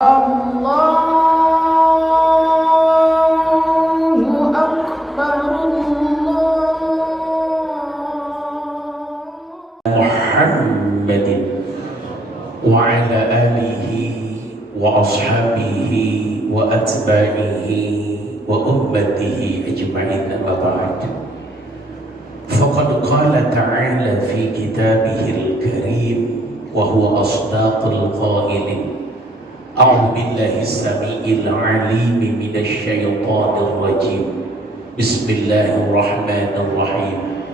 Allahu Akbar Muhammadin wa ala alihi wa ashabihi wa atba'ihi wa ummatihi ajma'in amma ba'd. Faqad qala ta'ala fi kitabihil karim wa huwa asdaqul qailin. A'udzu billahi as-sami'il 'alim minasy syaithanir rajim. Bismillahirrahmanirrahim.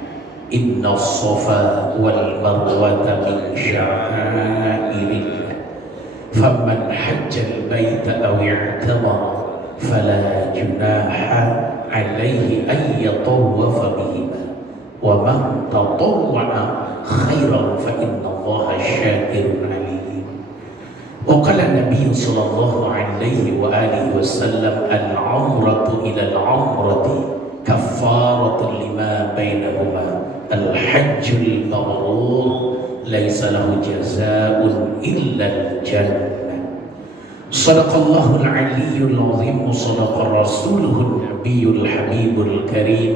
Inna as-safa wal marwata min sya'airillah. Faman hajjal baita aw i'tamara fala junaha 'alaihi an yatawwafa bihima. Wa man tatawwa'a khairan fa innallaha syakirun 'alim. وقال النبي صلى الله عليه وآله وسلم العمرة إلى العمرة كفارة لما بينهما الحج المبرور ليس له جزاء إلا الجنة. صدق الله العلي العظيم وصدق رسوله النبي الحبيب الكريم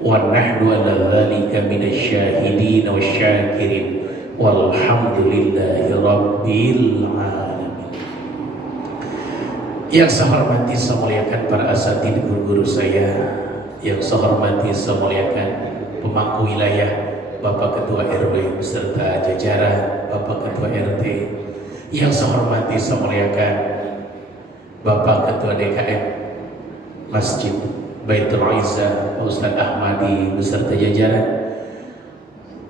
ونحن على ذلك من الشاهدين والشاكرين والحمد لله رب العالمين. Yang saya hormati, saya muliakan para asatidz guru-guru saya, yang saya hormati, saya muliakan pemangku wilayah, Bapak Ketua RW beserta jajaran, Bapak Ketua RT, yang saya hormati, saya muliakan Bapak Ketua DKM Masjid Baitul Izzah Ustadz Ahmadi beserta jajaran,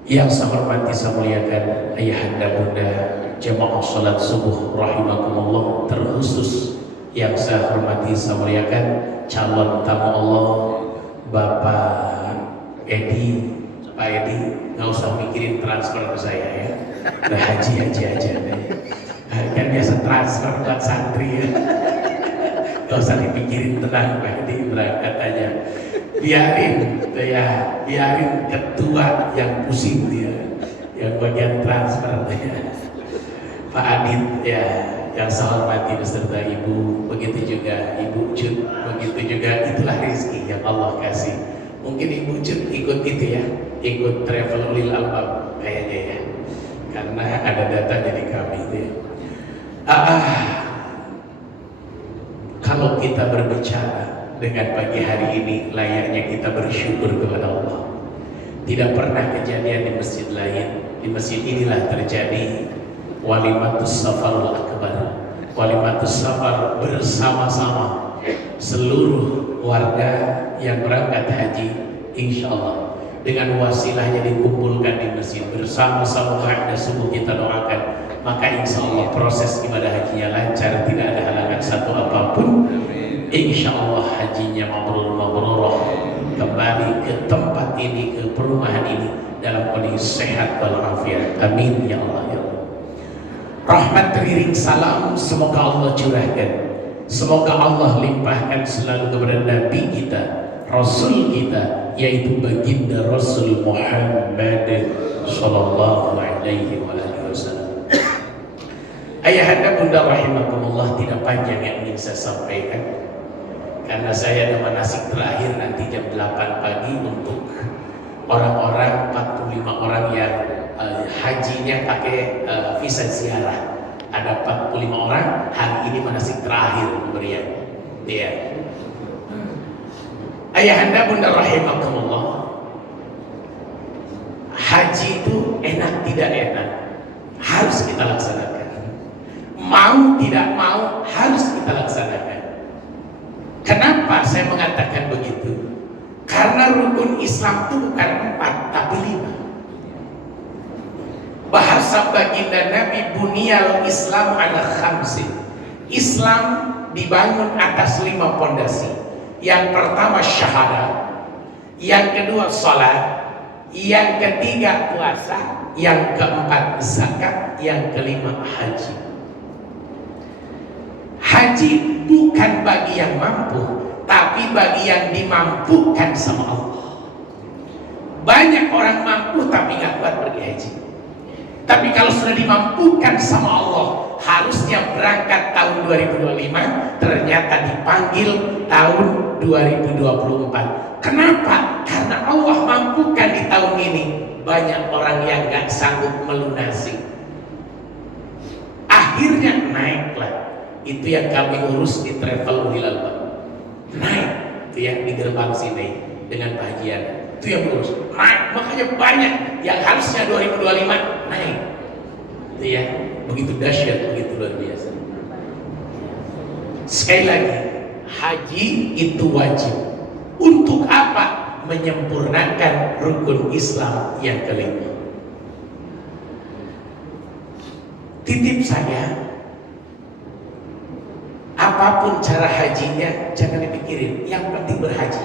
yang saya hormati, saya muliakan ayahanda bunda jamaah salat subuh rahimakumullah, terkhusus yang saya hormati, saya muliakan calon tamu Allah Bapak Edi. Pak Edi, nggak usah mikirin transfer ke saya ya, udah haji aja kan biasa transfer buat santri ya, nggak usah dipikirin, tenang Pak Edi, berangkat aja, biarin ketua yang pusing dia, yang bagian transfer ya. Pak Adit ya, yang saya hormati beserta Ibu, begitu juga Ibu Jud, begitu juga itulah rezeki yang Allah kasih. Mungkin Ibu Jud ikut itu ya, ikut travel ulil albab kayaknya ya, karena ada data dari kami itu ya. Kalau kita berbicara dengan pagi hari ini, layaknya kita bersyukur kepada Allah. Tidak pernah kejadian di masjid lain, di masjid inilah terjadi walimatus safarul akbar, walimatus safar bersama-sama seluruh warga yang berangkat haji, insya Allah dengan wasilahnya dikumpulkan di masjid bersama-sama ba'da subuh, kita doakan, maka insya Allah proses ibadah hajinya lancar, tidak ada halangan satu apapun. Insya Allah hajinya mabrur, kembali ke tempat ini, ke perumahan ini dalam kondisi sehat walafiat. Amin ya Allah ya Allah. Rahmat teriring salam semoga Allah curahkan, semoga Allah limpahkan selalu kepada Nabi kita, Rasul kita, yaitu baginda Rasul Muhammad sallallahu alaihi wasallam. Ayahanda bunda rahimakumullah, tidak panjang yang ingin saya sampaikan, karena saya ada manasik terakhir nanti jam 8 pagi untuk orang-orang 45 orang yang hajinya pakai visa ziarah. Ada 45 orang, hari ini manasik terakhir pemberian. Ya. Ayahanda bunda rahimakumullah, haji itu enak tidak enak harus kita laksanakan. Mau tidak mau harus kita laksanakan. Kenapa saya mengatakan begitu? Karena rukun Islam itu bukan 4 tapi 5. Bahasa baginda Nabi, bunyal Islam ala khamsin. Islam dibangun atas 5 pondasi. Yang pertama syahadat, yang kedua salat, yang ketiga puasa, yang keempat zakat, yang kelima haji. Haji bukan bagi yang mampu, tapi bagi yang dimampukan sama Allah. Banyak orang mampu tapi nggak kuat pergi haji. Tapi kalau sudah dimampukan sama Allah, harusnya berangkat tahun 2025, ternyata dipanggil tahun 2024. Kenapa? Karena Allah mampukan di tahun ini. Banyak orang yang gak sanggup melunasi, akhirnya naiklah. Itu yang kami urus di Travel Ulil Albab. Naik itu ya di gerbang sini dengan bahagian. Itu yang urus naik, makanya banyak yang harusnya 2025 naik. Itu ya, begitu dahsyat, begitu luar biasa. Sekali lagi, haji itu wajib. Untuk apa? Menyempurnakan rukun Islam yang kelima. Titip saya, apapun cara hajinya jangan dipikirin, yang penting berhaji.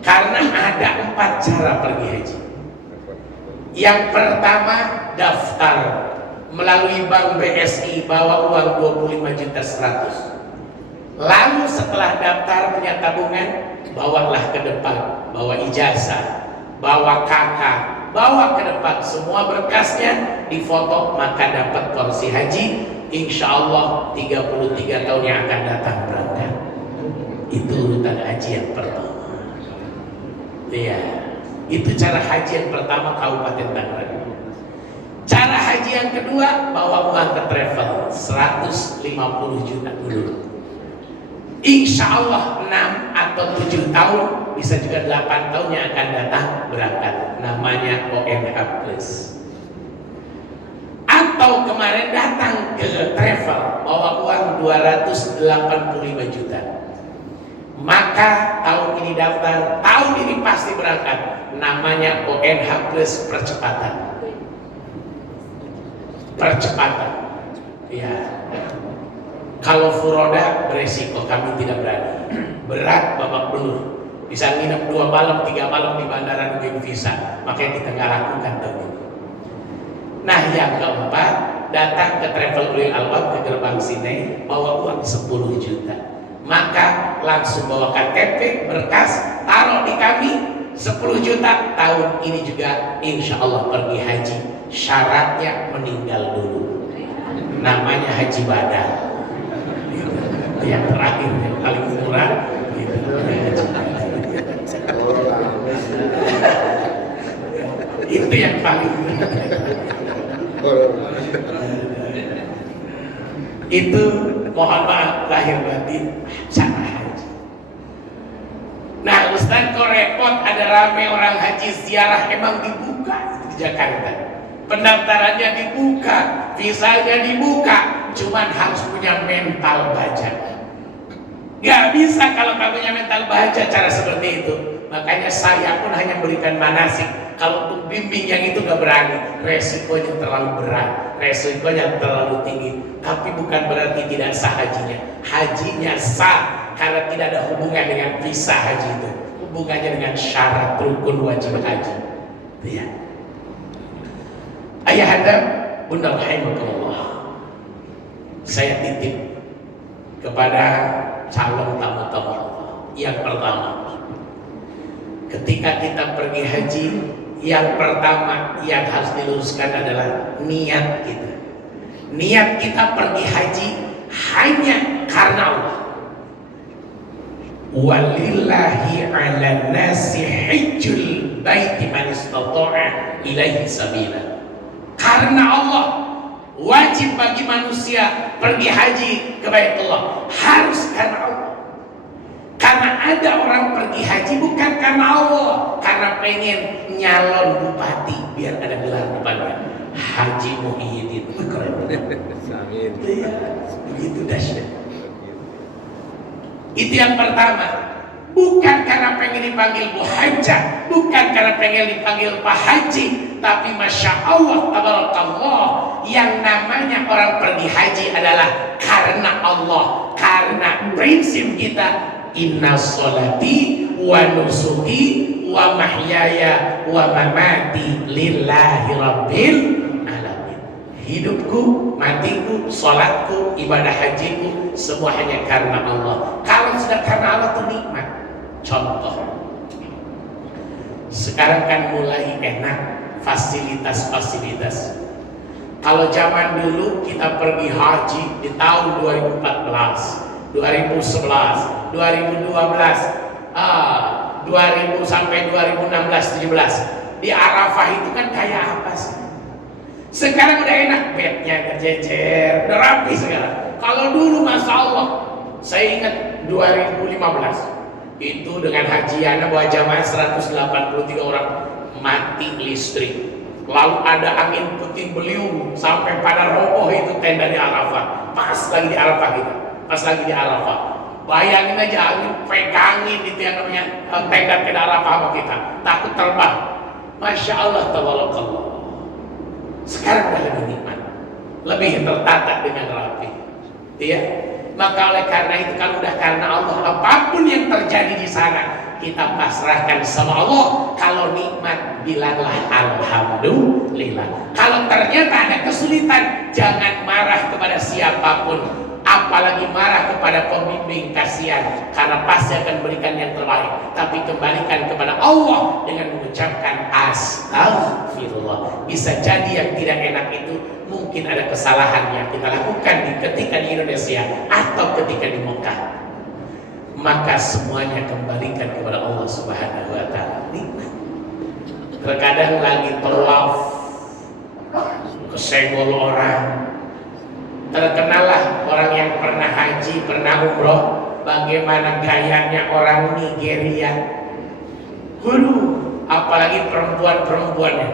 Karena ada 4 cara pergi haji. Yang pertama, daftar melalui bank BSI, bawa uang 25.100.000. Lalu setelah daftar punya tabungan, bawalah ke depan, bawa ijazah, bawa kakak, bawa ke depan, semua berkasnya difoto, maka dapat porsi haji. Insya Allah 33 tahun yang akan datang berangkat. Itu urutan haji yang pertama. Iya, itu cara haji yang pertama Kabupaten Tangerang. Cara haji yang kedua, bawa uang ke travel 150 juta dulu. Insya Allah 6 atau 7 tahun, bisa juga 8 tahun yang akan datang berangkat. Namanya ONH Plus. Atau kemarin datang ke travel, bawa uang 285 juta. Maka tahun ini daftar, tahun ini pasti berangkat. Namanya ONH Plus percepatan. Percepatan. Ya. Kalau furoda beresiko, kami tidak berani. Berat babak belur. Bisa nginep 2 malam, 3 malam di bandara nungguin visa. Makanya kita nggak lakukan tahun ini. Nah yang keempat, datang ke Travel Ulil Albab ke gerbang sini, bawa uang 10 juta. Maka langsung bawa KTP, berkas, taruh di kami 10 juta. Tahun ini juga insya Allah pergi haji. Syaratnya meninggal dulu. Namanya haji badal. Yang terakhir yang paling murah gitu. Itu yang paling itu mohon maaf lahir batin cara haji. Nah Ustaz kok repot, ada rame orang haji ziarah, emang dibuka itu di Jakarta, pendaftarannya dibuka, visanya dibuka, cuman harus punya mental baja. Gak bisa kalau kamu punya mental baja cara seperti itu. Makanya saya pun hanya berikan manasik. Kalau untuk bimbing yang itu gak berani, resikonya terlalu berat, resikonya terlalu tinggi. Tapi bukan berarti tidak sah hajinya. Hajinya sah karena tidak ada hubungan dengan visa haji itu. Hubungannya dengan syarat rukun wajib haji. Ya. Ayahanda, Bunda rahimakumullah, saya titip kepada calon tamu-tamu. Yang pertama, ketika kita pergi haji, yang pertama yang harus diluruskan adalah niat kita. Niat kita pergi haji hanya karena Allah. Walillahi 'alan nasi hajjul baiti man istata'a ilaihi sabila. Karena Allah, wajib bagi manusia pergi haji ke Baitullah, harus karena Allah. Karena ada orang pergi haji bukan karena Allah, karena pengen nyalon bupati biar ada gelar depannya Haji Muhyiddin. Keren. Amin. Begitu dahsyat. Itu yang pertama. Bukan karena pengen dipanggil Bu Hajjah, bukan karena pengen dipanggil Pak Haji, tapi Masya Allah, tabarakallah, yang namanya orang pergi haji adalah karena Allah, karena prinsip kita, inna sholati wa nusuki wa mahyaya wa mamati lillahi rabbil alamin. Hidupku, matiku, sholatku, ibadah hajiku, semua hanya karena Allah. Kalau sudah karena Allah itu nikmat. Contoh, sekarang kan mulai enak fasilitas-fasilitas. Kalau zaman dulu kita pergi haji di tahun 2014, 2011, 2012, 2000 sampai 2016, 17 di Arafah itu kan kayak apa sih? Sekarang udah enak, bednya terjejer, udah rapi sekarang. Kalau dulu Masya Allah, saya ingat 2015 itu dengan hajian bawa jamaah 183 orang mati listrik. Lalu ada angin puting beliung sampai pada roboh itu tenda di Arafah. Pas lagi di Arafah kita, pas lagi di Arafah. Bayangin aja angin pegangin itu yang namanya tenda Arafah sama kita, takut terbang. Masya Allah, tabarakallah. Sekarang udah lebih nikmat, lebih tertata dengan rapi, ya. Maka oleh karena itu, kalau udah karena Allah, apapun yang terjadi di sana kita pasrahkan sama Allah. Kalau nikmat, bilanglah alhamdulillah. Kalau ternyata ada kesulitan, jangan marah kepada siapapun, apalagi marah kepada pembimbing, kasihan, karena pasti akan berikan yang terbaik. Tapi kembalikan kepada Allah dengan mengucapkan astagfirullah. Bisa jadi yang tidak enak itu mungkin ada kesalahan yang kita lakukan ketika di Indonesia atau ketika di Mekah. Maka semuanya kembalikan kepada Allah Subhanahu wa Ta'ala. Nikmat. Terkadang lagi tawaf kesenggol orang. Terkenalah orang yang pernah haji, pernah umroh, bagaimana gayanya orang Nigeria. Apalagi perempuan-perempuannya.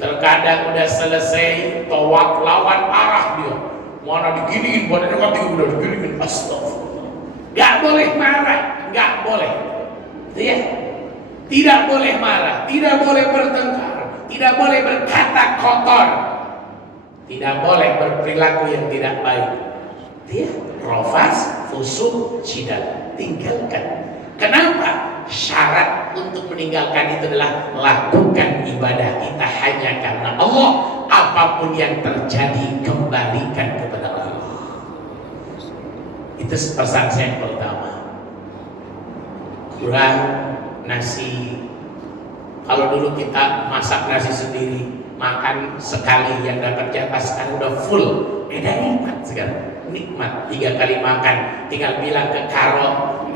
Terkadang udah selesai tawaf, lawan arah dia, mana diginiin badannya, mati udah diginiin. Astagfirullah. Gak boleh marah, gak boleh, ya. Tidak boleh marah, tidak boleh bertengkar, tidak boleh berkata kotor, tidak boleh berperilaku yang tidak baik. Dia rofas, fusuk, jidat, tinggalkan. Kenapa? Syarat untuk meninggalkan itu adalah lakukan ibadah kita hanya karena Allah. Apapun yang terjadi, kembalikan kepada Allah. Itu pesan saya yang pertama. Kurang nasi. Kalau dulu kita masak nasi sendiri, makan sekali, yang dapat jatah sekarang udah full. Beda nikmat sekarang. Nikmat 3 kali makan, tinggal bilang ke Karom,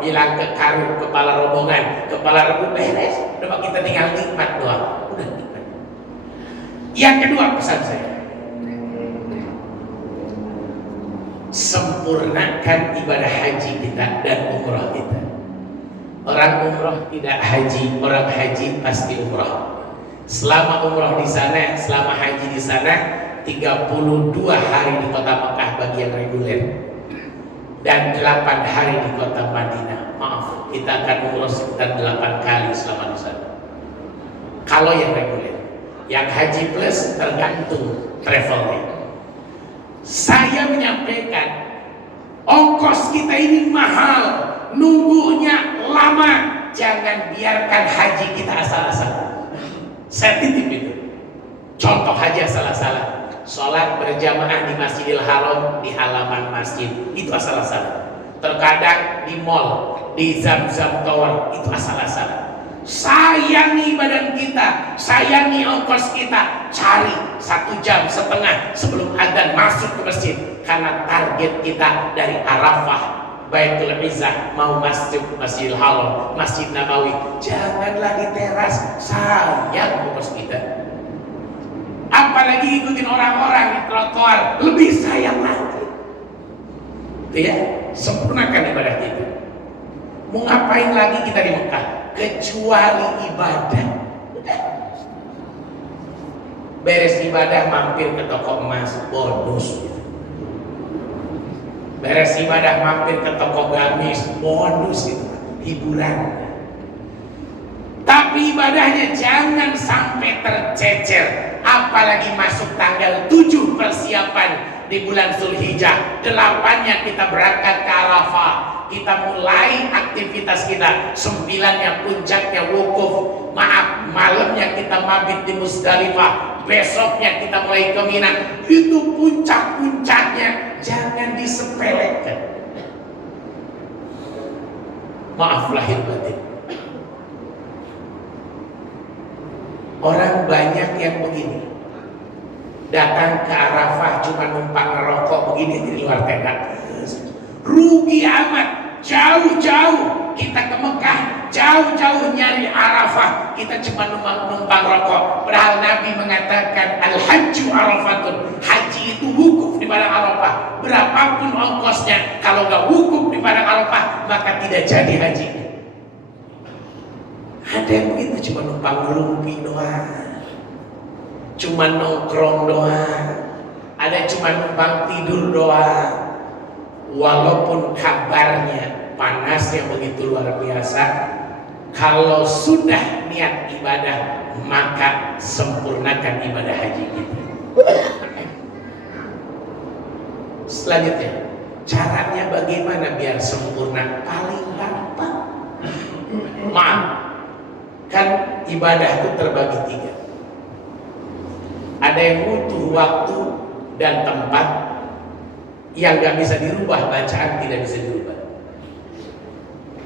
bilang ke Karu, kepala rombongan, kepala regu, beres. Udah kita tinggal nikmat doang, udah nikmat. Yang kedua pesan saya, sempurnakan ibadah haji kita dan umrah kita. Orang umrah tidak haji, orang haji pasti umrah. Selama umrah di sana, selama haji di sana, 32 hari di kota Mekah bagi yang reguler, dan 8 hari di kota Madinah. Maaf, kita akan umrah sekitar 8 kali selama di sana. Kalau yang reguler, yang haji plus tergantung travelnya. Saya menyampaikan, ongkos kita ini mahal, nunggunya lama. Jangan biarkan haji kita asal-asalan. Saya titip itu. Contoh haji asal-asalan. Sholat berjamaah di Masjidil Haram, di halaman masjid, itu asal-asalan. Terkadang di mall, di Zam-Zam Tower, itu asal-asalan. Sayangi badan kita, sayangi ongkos kita. Cari 1,5 jam sebelum adzan masuk ke masjid, karena target kita dari Arafah, Baitul Izzah, mau masuk Masjidil Haram, Masjid Nabawi. Janganlah di teras, sayang ongkos kita. Apalagi ikutin orang-orang di trotoar, lebih sayang lagi. Ya, sempurnakan ibadah kita. Mau ngapain lagi kita di Mekah kecuali ibadah? Udah. Beres ibadah mampir ke toko emas, bonus. Beres ibadah mampir ke toko gamis, bonus itu, hiburan. Tapi ibadahnya jangan sampai tercecer. Apalagi masuk tanggal 7 persiapan di bulan Zulhijjah, 8-nya kita berangkat ke Arafah. Kita mulai aktivitas kita, 9-nya puncaknya wukuf, malamnya kita mabit di Musdalifah, besoknya kita mulai ke Mina. Itu puncak-puncaknya, jangan disepelekan. Maaf lahir batin. Orang banyak yang begini, Datang ke Arafah cuma numpang ngerokok begini di luar tenda. Rugi amat. Jauh-jauh kita ke Mekah, jauh-jauh nyari Arafah, kita cuma numpang rokok. Padahal Nabi mengatakan al-hajju arafatun, haji itu wukuf di padang Arafah. Berapapun ongkosnya, kalau nggak wukuf di padang Arafah maka tidak jadi haji. Ada yang begitu cuma numpang ngerumpi doang, cuma nongkrong doang, ada cuma numpang tidur doang. Walaupun kabarnya panas yang begitu luar biasa, kalau sudah niat ibadah maka sempurnakan ibadah haji kita. Selanjutnya, caranya bagaimana biar sempurna? Paling gampang. Maaf, kan ibadah itu terbagi 3. Ada yang butuh waktu dan tempat, yang gak bisa dirubah, bacaan tidak bisa dirubah.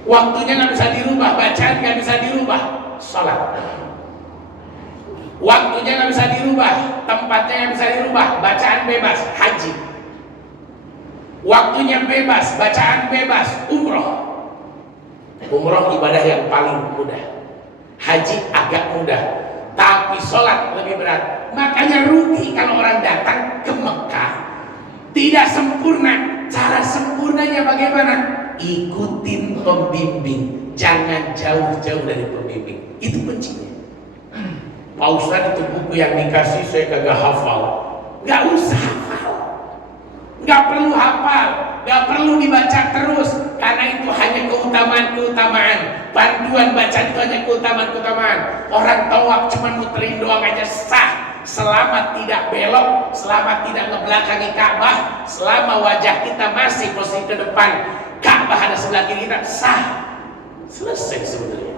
Waktunya gak bisa dirubah, bacaan gak bisa dirubah. Sholat. Waktunya gak bisa dirubah, tempatnya gak bisa dirubah, bacaan bebas. Haji. Waktunya bebas, bacaan bebas. Umroh. Umroh ibadah yang paling mudah. Haji agak mudah, tapi sholat lebih berat. Makanya rugi kalau orang datang ke Mekah tidak sempurna. Cara sempurnanya bagaimana? Ikutin pembimbing, jangan jauh-jauh dari pembimbing. Itu kuncinya. Pak Ustadz, itu buku yang dikasih saya kagak hafal. Gak usah hafal, gak perlu hafal, gak perlu dibaca terus, karena itu hanya keutamaan-keutamaan. Panduan bacaan itu hanya keutamaan-keutamaan. Orang tawaf cuma muterin doang aja sah, selama tidak belok, selama tidak ngebelakangi Ka'bah, selama wajah kita masih posisi ke depan, Ka'bah ada sebelah kiri kita, sah. Selesai sebenarnya.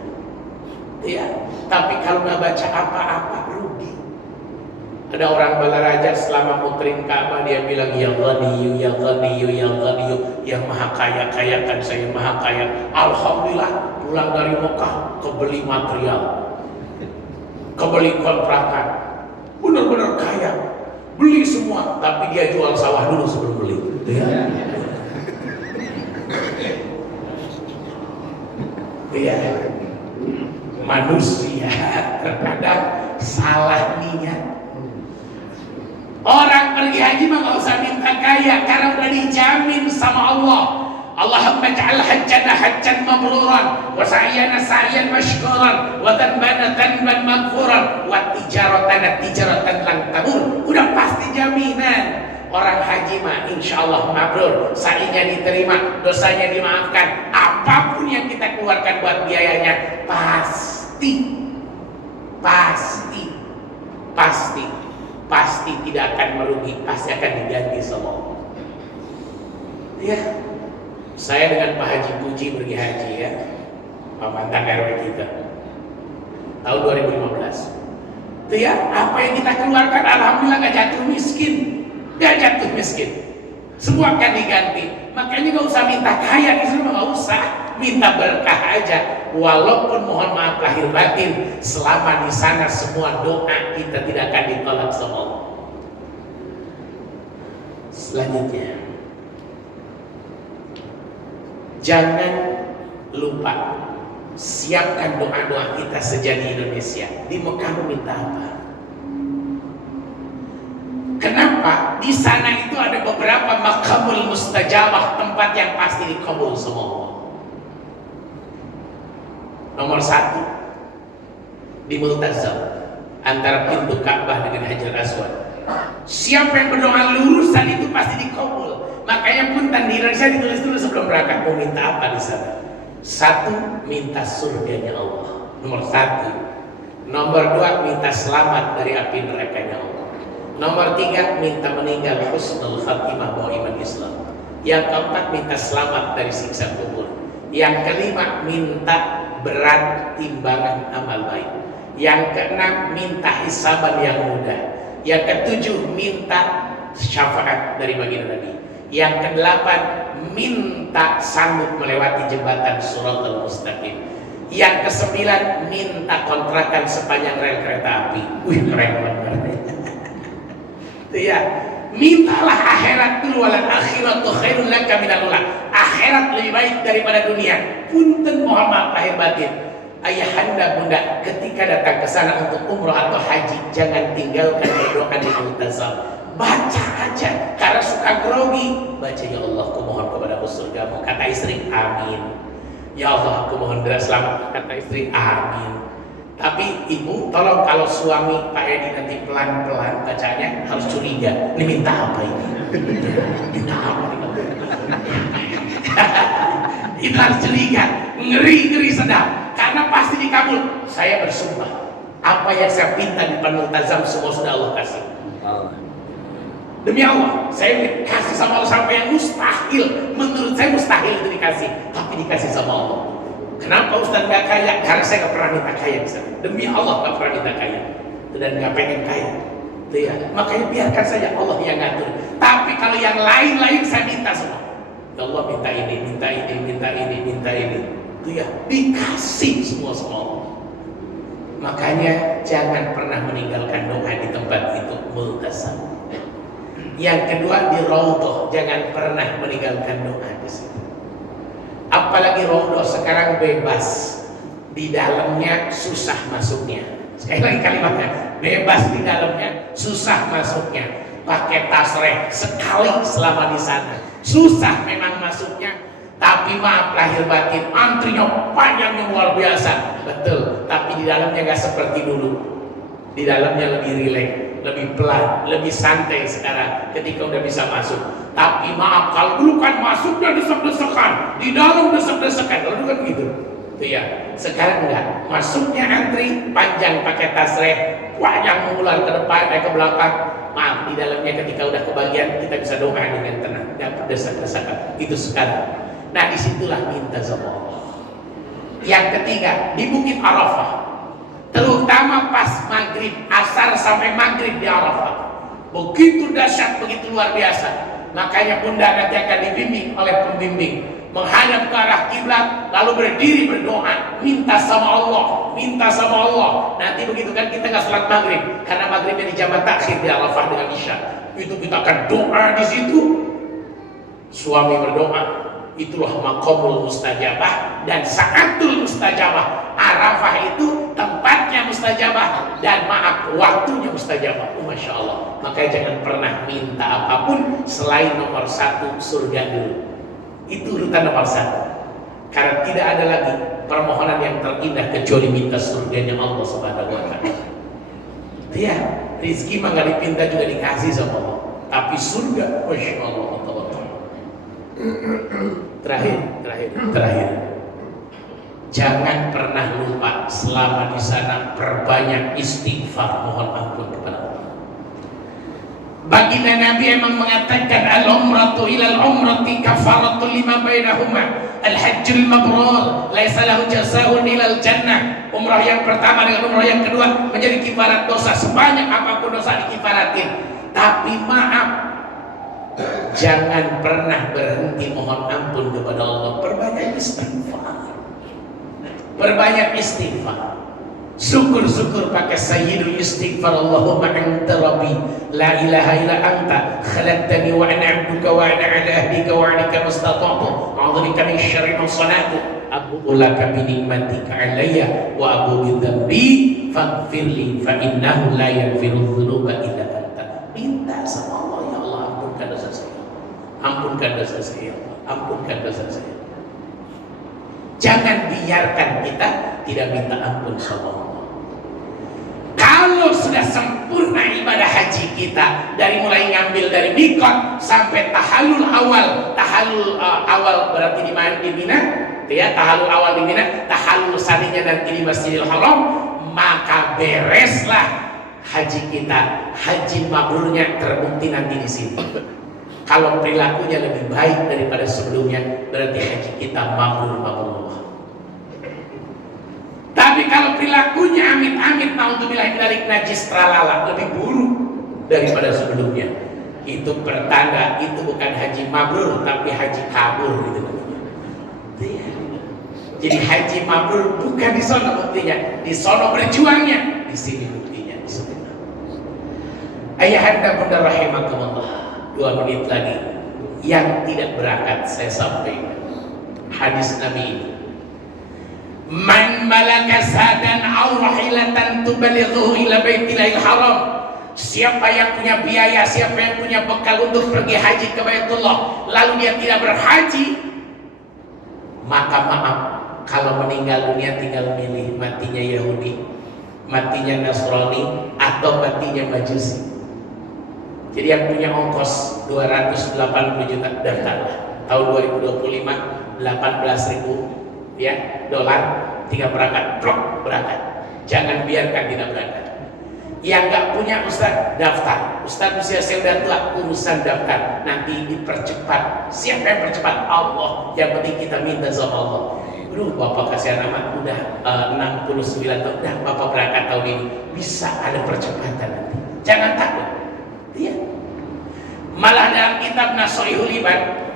Ya, tapi kalau nggak baca apa-apa rugi. Ada orang Balaraja selama muterin Ka'bah dia bilang ya Ghaniyu, ya Ghaniyu, ya Ghaniyu, yang maha kaya, kayakan saya maha kaya. Alhamdulillah pulang dari Mekah kebeli material, kebeli kontrakan, benar-benar kaya, beli semua, tapi dia jual sawah dulu sebelum beli. Ya. Iya, manusia terkadang salah niat. Orang pergi haji mah gak usah minta kaya, karena udah dijamin sama Allah. Allahumma ja'al hajjana hajjan mabruran, wa sa'yana sa'yan mashkuran, wa dhanbana dhanban maghfuran, wa tijaratana tijaratan lan tabur. Udah pasti jaminan. Orang haji mah insya Allah mabrur, sa'inya diterima, dosanya dimaafkan. Apapun yang kita keluarkan buat biayanya pasti tidak akan merugi, pasti akan diganti sama Allah. Ya, saya dengan Pak Haji Puji pergi haji ya, Pak mantan RW kita tahun 2015. Itu ya, apa yang kita keluarkan alhamdulillah gak jatuh miskin, semua akan diganti. Makanya gak usah minta kaya, Islam gak usah, minta berkah aja. Walaupun mohon maaf lahir batin, selama di sana semua doa kita tidak akan ditolak sama Allah. Selanjutnya, jangan lupa siapkan doa-doa kita sejadi Indonesia. Di Mekah minta apa? Kenapa? Di sana itu ada beberapa maqamul mustajabah, tempat yang pasti dikabul sama Allah. Nomor 1 di Multazam, antara pintu Ka'bah dengan Hajar Aswad. Siapa yang berdoa lurusan itu pasti dikabul. Makanya punten di Indonesia ditulis dulu sebelum berangkat mau minta apa di sana. 1, minta surganya Allah. Nomor 1. Nomor 2, minta selamat dari api nerakanya Allah. Nomor 3, minta meninggal husnul khatimah bawa iman Islam. Yang keempat, minta selamat dari siksa kubur. Yang kelima, minta berat timbangan amal baik. Yang keenam, minta hisaban yang mudah. Yang ketujuh, minta syafaat dari baginda Nabi. Yang kedelapan, minta sanggup melewati jembatan Shiratal Mustaqim. Yang kesembilan, minta kontrakan sepanjang rel kereta api. Wih, keren banget. Ya, mintalah akhirat dulu, wal akhiratu khairul laka minal ula. Akhirat lebih baik daripada dunia. Punten mohon maaf lahir batin. Ayahanda bunda ketika datang ke sana untuk umroh atau haji, jangan tinggalkan berdoa di multazam. Baca aja, karena suka grogi. Baca, ya Allah, aku mohon kepadamu surgamu. Kata istri, amin. Ya Allah, aku mohon beras selamat. Kata istri, amin. Tapi ibu, tolong kalau suami Pak Edi nanti pelan-pelan bacanya harus curiga. Ini minta apa ini? Minta apa ini? Itu harus curiga, ngeri-ngeri sedap. Karena pasti dikabul. Saya bersumpah, apa yang saya minta di depan multazam semua sudah Allah kasih. Demi Allah, saya kasih sama Allah sampai yang mustahil. Menurut saya mustahil itu dikasih, tapi dikasih sama Allah. Kenapa Ustaz gak kaya? Karena saya gak pernah minta kaya misalnya. Demi Allah gak pernah minta kaya dan gak pengen kaya. Ya, makanya biarkan saja Allah yang ngatur. Tapi kalau yang lain-lain saya minta semua. Ya Allah, minta ini, minta ini, minta ini, minta ini. Itu ya, dikasih semua sama Allah. Makanya jangan pernah meninggalkan doa di tempat itu, multazam. Yang kedua, di raudhah, jangan pernah meninggalkan doa di situ. Apalagi raudhah sekarang bebas, di dalamnya susah masuknya. Sekali lagi kalimatnya, bebas di dalamnya, susah masuknya. Pakai tasreh sekali selama di sana, susah memang masuknya. Tapi maaf lahir batin, antrinya panjang yang luar biasa, betul. Tapi di dalamnya nggak seperti dulu. Di dalamnya lebih rileks, lebih pelan, lebih santai sekarang ketika udah bisa masuk. Tapi maaf, kalau dulu kan masuknya desek-desekan, di dalam desek-desekan, kalau dulu kan gitu. Itu ya. Sekarang enggak, masuknya antri panjang pakai tasreh, panjang mengular ke depan, ke belakang. Maaf, di dalamnya ketika udah kebagian kita bisa doa dengan tenang, enggak berdesak-desakan. Itu sekarang. Nah, disitulah minta sama Allah. Yang ketiga, di Bukit Arafah. Terutama pas maghrib, asar sampai maghrib di Arafah. Begitu dahsyat, begitu luar biasa. Makanya bunda nanti akan dibimbing oleh pembimbing, menghadap ke arah kiblat, lalu berdiri berdoa, minta sama Allah, minta sama Allah. Nanti begitu kan kita nggak sholat maghrib, karena maghribnya di jamak takhir di Arafah dengan Isya. Itu kita akan doa di situ. Suami berdoa, itulah maqamul mustajabah dan sa'atul mustajabah. Arafah itu tempatnya mustajabah dan maaf waktunya mustajabah. Masya Allah. Makanya jangan pernah minta apapun selain nomor satu surga dulu. Itu urutan nomor satu. Karena tidak ada lagi permohonan yang terindah kecuali minta surganya Allah Subhanahu wa Ta'ala. Ya, rizki mah nggak dipinta juga dikasih sama Allah. Tapi surga, Masya Allah. Terakhir. Jangan pernah lupa selama di sana perbanyak istighfar, mohon ampun kepada Allah. Baginda Nabi emang mengatakan al-umratu ilal umrati kafaratu lima bainahuma, al-hajjul mabrur laisa lahu jazaa'un ilal jannah. Umrah yang pertama dengan umrah yang kedua menjadi kifarat dosa, sebanyak apapun dosa dikifaratin. Tapi maaf, jangan pernah berhenti mohon ampun kepada Allah. Perbanyak istighfar. Perbanyak istighfar. Syukur-syukur pakai sayyidul istighfar. Allahumma anta rabbi la ilaha illa anta khalaqtani wa ana 'abduka wa ana 'ala ahdika wa 'adika mastata'tu a'udzu bika min syarri ma sana'tu abu'u laka bi ni'matika 'alayya wa abu'u bi dhanbi faghfirli fa innahu la yaghfiru dzunuba illa anta. Minta sama Allah, ya Allah, ampunkan dosa saya. Ampunkan dosa saya. Ampunkan dosa saya. Jangan biarkan kita tidak minta ampun sama Allah. Kalau sudah sempurna ibadah haji kita, dari mulai ngambil dari mikot sampai tahallul awal. Tahallul awal berarti di Mina, ya, tahallul awal di Mina, tahallul saninya nanti di Masjidil Haram, maka bereslah haji kita. Haji mabrurnya terbukti nanti di sini. Kalau perilakunya lebih baik daripada sebelumnya, berarti haji kita mabrur. Tapi kalau perilakunya amit-amit, naudzubillah min dzalik, najis tralala, lebih buruk daripada sebelumnya, itu pertanda itu bukan haji mabrur tapi haji kabur gitu namanya. Jadi haji mabrur bukan di sono buktinya, di sono berjuangnya, di sini buktinya. Ayahanda bunda rahimakumullah, 2 menit lagi. Yang tidak berangkat saya sampaikan hadis Nabi ini. Man malaka sadan aw rahilatan tubalighu ila Baitillahil Haram. Siapa yang punya biaya, siapa yang punya bekal untuk pergi haji ke Baitullah, lalu dia tidak berhaji, maka maaf, kalau meninggal dunia tinggal milih matinya Yahudi, matinya Nasrani, atau matinya Majusi. Jadi yang punya ongkos 280 juta daftarlah. Tahun 2025 18.000 ya dolar, tinggal berangkat, plok berangkat. Jangan biarkan tidak berangkat. Yang nggak punya ustaz daftar. Ustaz usia saya udah tua, urusan daftar nanti dipercepat. Siapa yang percepat? Allah. Yang penting kita minta sama Allah. Aduh, bapak kasih nama udah 69 tahun, udah bapak berangkat tahun ini, bisa ada percepatan nanti. Jangan takut. Iya. Malah dalam kitab Nashihul Ibad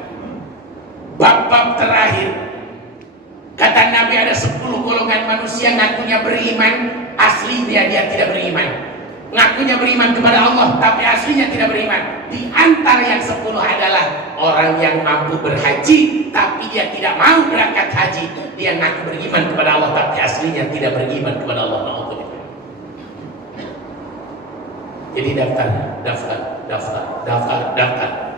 bab terakhir kata Nabi ada 10 golongan manusia ngakunya beriman, aslinya dia tidak beriman. Ngakunya beriman kepada Allah tapi aslinya tidak beriman. Di antara yang 10 adalah orang yang mampu berhaji tapi dia tidak mau berangkat haji. Dia ngaku beriman kepada Allah tapi aslinya tidak beriman kepada Allah. Jadi daftar.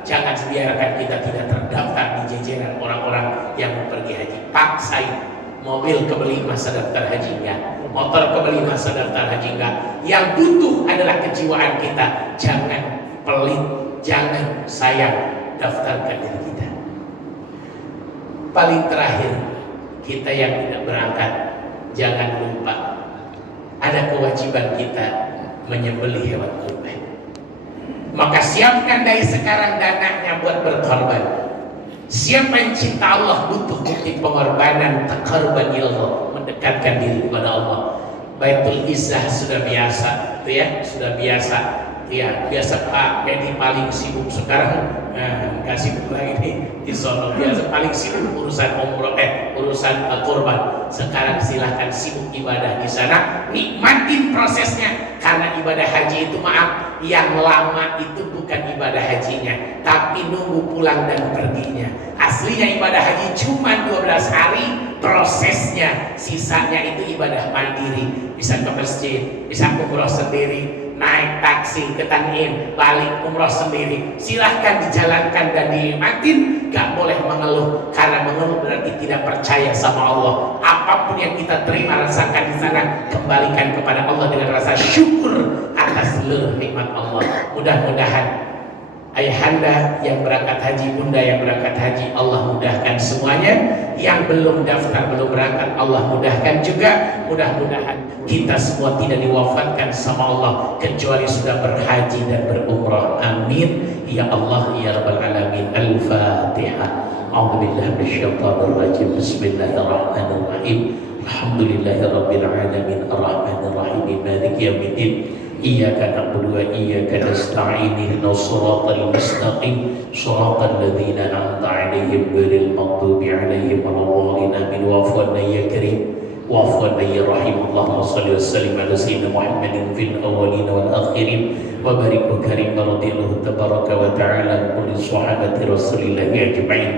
Jangan biarkan kita tidak terdaftar di jajaran orang-orang yang mau pergi haji. Paksain. Mobil kebeli masa daftar haji enggak, motor kebeli masa daftar haji enggak. Yang butuh adalah kejiwaan kita. Jangan pelit, jangan sayang, daftarkan diri kita. Paling terakhir, kita yang tidak berangkat, jangan lupa ada kewajiban kita menyembelih hewan kurban. Maka siapkan dari sekarang dananya buat berkorban. Siapa yang cinta Allah butuh bukti pengorbanan, taqarruban ilallah, mendekatkan diri kepada Allah. Baitul Izzah sudah biasa, itu ya, sudah biasa. Ya, biasa Pak Edi paling sibuk sekarang, nggak sibuk lagi di sono. Biasa paling sibuk urusan umroh, urusan kurban. Sekarang silahkan sibuk ibadah di sana, nikmatin prosesnya. Karena ibadah haji itu maaf, yang lama itu bukan ibadah hajinya, tapi nunggu pulang dan perginya. Aslinya ibadah haji cuma 12 hari prosesnya, sisanya itu ibadah mandiri. Bisa ke masjid, bisa umroh sendiri, naik taksi ke Tan'im, balik umroh sendiri. Silahkan dijalankan dan dinikmatin, gak boleh mengeluh, karena mengeluh berarti tidak percaya sama Allah. Apapun yang kita terima rasakan di sana, kembalikan kepada Allah dengan rasa syukur atas seluruh nikmat Allah. Mudah-mudahan ayahanda yang berangkat haji, bunda yang berangkat haji, Allah mudahkan semuanya. Yang belum daftar, belum berangkat, Allah mudahkan juga. Mudah-mudahan kita semua tidak diwafatkan sama Allah kecuali sudah berhaji dan berumrah. Amin ya Allah ya rabbal alamin. Al-Fatihah. A'udzubillahi minasyaitonir rajim. Bismillahirrahmanirrahim. Alhamdulillahirabbil alamin arrahmanir rahim maliki yaumiddin. Iyyaka na'budu wa iyyaka nasta'in ihdinas siratal mustaqim siratal ladzina an'amta 'alaihim ghairil maghdubi 'alaihim waladdallin amin. Wa'fu 'anna ya karim wa'fu 'anna ya rahim. Allahumma shalli wa sallim ala sayyidina Muhammadin fil awwalin wal akhirin wa barik wa karim radhiyallahu tabaraka wa ta'ala kulli sahabati rasulillahi ajma'in.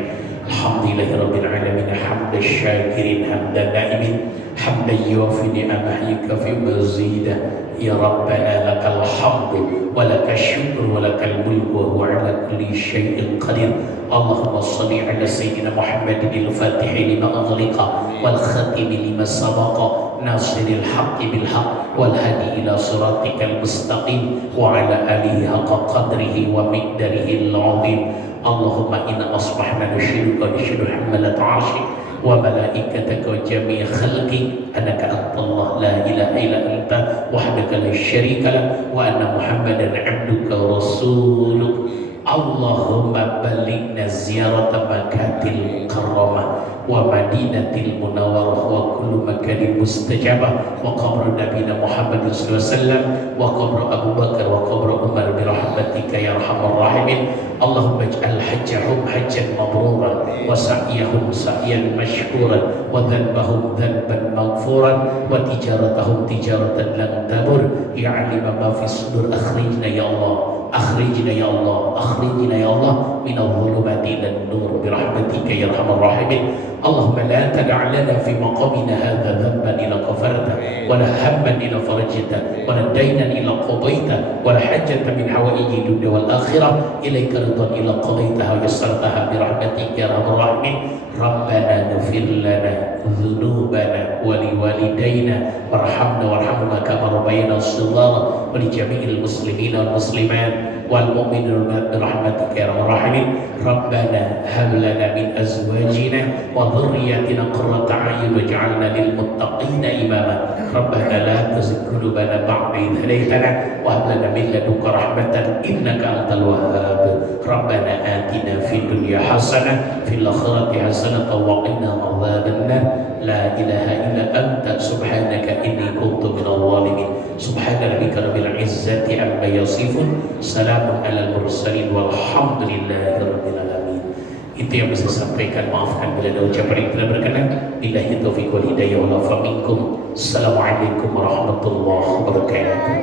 Alhamdulillahi rabbil alamin hamdan syakirin hamdan na'imin hamdan yuwafi ni'amah yukafi mazidah. Ya Rabbana lakal hamdu wa lakal syukru wa lakal mulku wa huwa ala kulli syai'in qadir. Allahumma salli ala sayyidina Muhammadin al-Fatihi lima aghliqa wal khatimi lima sabaqa nasiril haqqi bil haqq wal hadi ila siratikal mustaqim wa ala alihi haqqa qadrihi wa miqdarihi al-'azim. Allahumma inna asbahna nushiduka nushidu hamalat 'arshik wa malaikataka wa jami'a khalqik annaka antallah la ilaha illa anta wahdaka la syarika lak wa anna Muhammadan 'abduka wa rasuluk. Allahumma balighna ziyarata makatil karamah wa madinatil munawwarah wa kullu makanin mustajabah wa qabru nabiyina Muhammadin sallallahu alaihi wasallam wa qabru Abu Bakar wa qabru Umar bi rahmatika برحمتك يا أرحم الراحمين. اللهم اجعل حجهم حجا مبرورا وسعيهم سعيا مشكورا وذنبهم ذنبا مغفورا وتجارتهم تجارة لن تبر. يا علم ما في الصدور أخرجنا يا الله، أخرجنا يا الله، أخرجنا يا الله من الظلمات إلى النور برحمتك يا أرحم الراحمين. اللهم لا تدع لنا في مقامنا هذا ذنبا إلا غفرته ولا هما إلا فرجته ولا دينا إلا قضيته ولا حاجة من حوائج الدنيا والآخرة إليك رضا إلا قضيتها ويسرتها برحمتك يا أرحم الراحمين. ربنا اغفر لنا ذنوبنا ولوالدينا وارحمنا وارحمهما كما ربينا صغارا ولجميع المسلمين والمسلمات والمؤمنين برحمتك يا أرحم الراحمين. ربنا هب لنا من أزواجنا وذرياتنا قرة أعين واجعلنا للمتقين إماما. ربنا لا تزغ قلوبنا بعد إذ هديتنا وهب لنا من لدنك رحمة إنك أنت الوهاب. ربنا آتنا في الدنيا حسنة في الآخرة حسنة وقنا عذاب النار. لا إله إلا أنت سبحانك إني كنت من الظالمين. سبحان ربك رب العزة عما يصفون سلام على المرسلين والحمد لله رب العالمين. Itu yang bisa saya sampaikan. Maafkan bila ada ucapan yang tidak berkenan. Billahi taufiq wal hidayah wal afa minkum. Assalamualaikum warahmatullahi wabarakatuh.